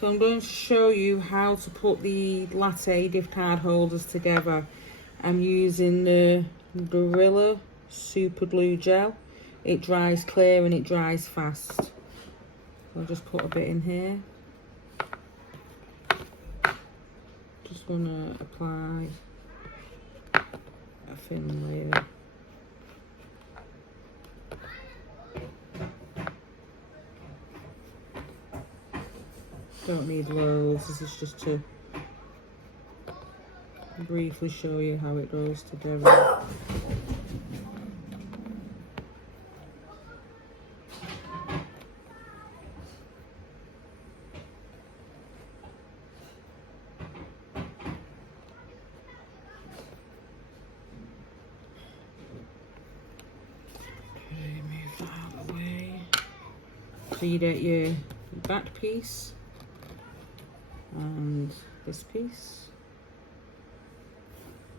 So I'm going to show you how to put the latte gift card holders together. I'm using the Gorilla Super Glue Gel. It dries clear and it dries fast. I'll just put a bit in here. Just going to apply a thin layer. Don't need loads, this is just to briefly show you how it goes together. Okay, move that out of the way. So you get your back piece and this piece,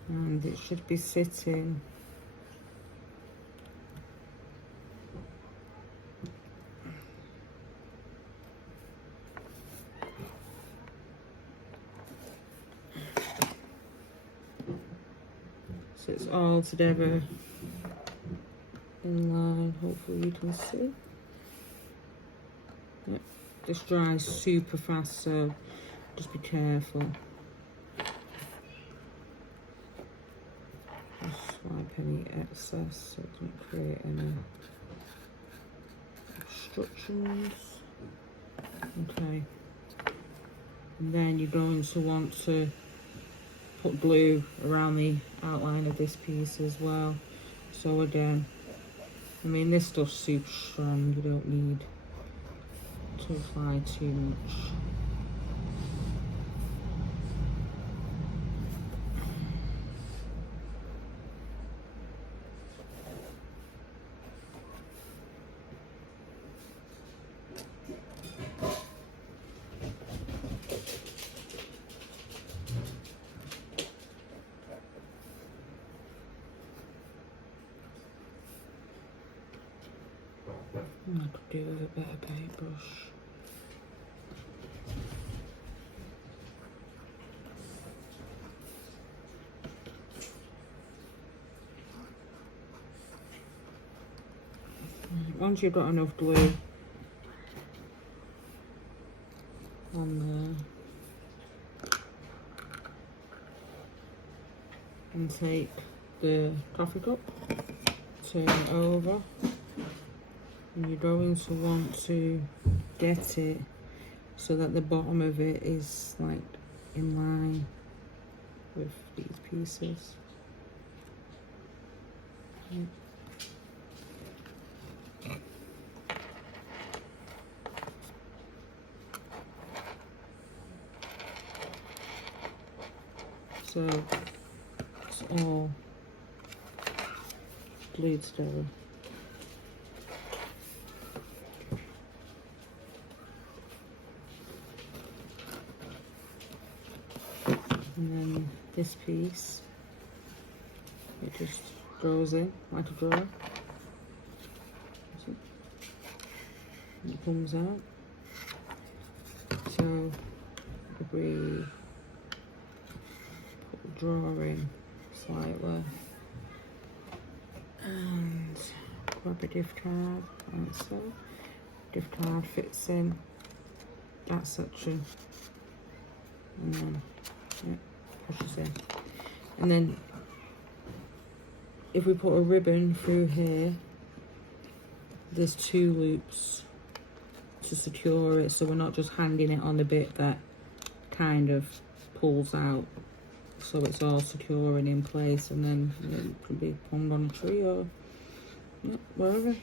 and it should be sitting so it's all together in line. Hopefully you can see. Yep. This dries super fast, so just be careful. Just swipe any excess so it doesn't create any obstructions. Okay. And then you're going to want to put glue around the outline of this piece as well. So again, I mean, this stuff's super strong, you don't need to apply too much. I could do with a better paintbrush. Once you've got enough glue on there, and take the coffee cup, turn it over, and you're going to want to get it so that the bottom of it is like in line with these pieces. Yep. So it's all glued together. And then this piece, it just goes in like a drawer. And it comes out. So if we put the drawer in slightly and grab a gift card like so, gift card fits in that section, and then pushes in. And then if we put a ribbon through here, there's 2 loops to secure it, so we're not just hanging it on the bit that kind of pulls out, so it's all secure and in place, and then it can be hung on a tree or wherever.